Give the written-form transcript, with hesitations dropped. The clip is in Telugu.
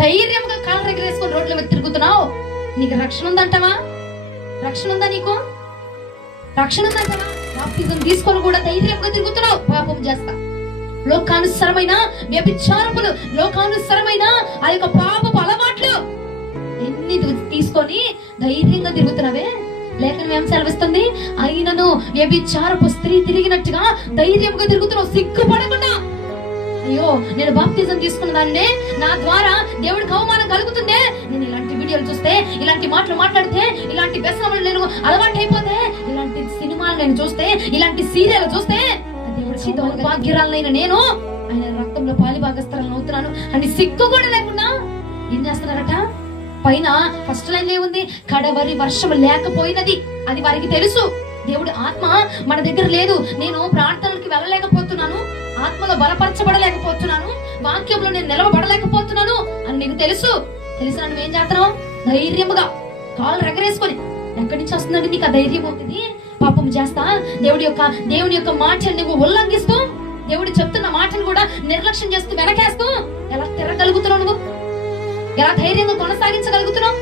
ధైర్యంగా కాళ్ళు ఎగరేసుకొని రోడ్ల మీద తిరుగుతున్నావు. నీకు రక్షణ ఉందంటావా? రక్షణ ఉందా? నీకు రక్షణ ఉందంటావా? బాప్తిజం తీసుకొని కూడా ధైర్యంగా తిరుగుతున్నావు. పాపం చేస్తా, లోకానుసరమైన వ్యభిచారములు, లోకానుసరమైన ఆ యొక్క పాపపు అలవాట్లు ఎన్ని తీసుకొని ధైర్యంగా తిరుగుతున్నావే. లేఖనం ఏం సెలవిస్తుంది? అయినను వ్యభిచారపు స్త్రీ తిరిగినట్టుగా ధైర్యంగా తిరుగుతున్నావు, సిగ్గుపడకుండా. అయ్యో, నేను బాప్తిజం తీసుకున్న దాన్నే, నా ద్వారా దేవుడికి అవమానం కలుగుతుందే, నేను ఇలాంటి వీడియోలు చూస్తే, ఇలాంటి మాటలు మాట్లాడితే, ఇలాంటి వ్యసనములు నేను అలవాటు అయిపోతే, ఇలాంటి సినిమాలు నేను చూస్తే, ఇలాంటి సీరియల్ చూస్తే దేవుడి దౌర్భాగ్యురాలైన నేను ఆయన రక్తంలో పాలిభాగస్థలను అవుతున్నాను అని సిగ్గు కూడా లేకుండా ఏం చేస్తున్నారట? పైన ఫస్ట్ లైన్ ఏముంది? కడవరి వర్షం లేకపోయినది. అది వారికి తెలుసు. దేవుడి ఆత్మ మన దగ్గర లేదు. నేను ప్రార్థనలకి వెళ్ళలేకపోతున్నాను, ఆత్మలో బలపరచబడలేకపోతున్నాను, వాక్యంలో నేను నిలవబడలేకపోతున్నాను అని నీకు తెలుసు. తెలిసిన నువ్వేం చేస్తున్నావు? ధైర్యముగా కాళ్ళు ఎగరేసుకొని. ఎక్కడి నుంచి వస్తుందండి నీకు ఆ ధైర్యం? అవుతుంది పాపం చేస్తా, దేవుని యొక్క మాటలు నువ్వు ఉల్లంఘిస్తూ, దేవుడు చెప్తున్న మాటను కూడా నిర్లక్ష్యం చేస్తూ వెనకేస్తూ ఎలా తిరగలుగుతున్నావు? నువ్వు ఎలా ధైర్యంగా కొనసాగించగలుగుతున్నావు?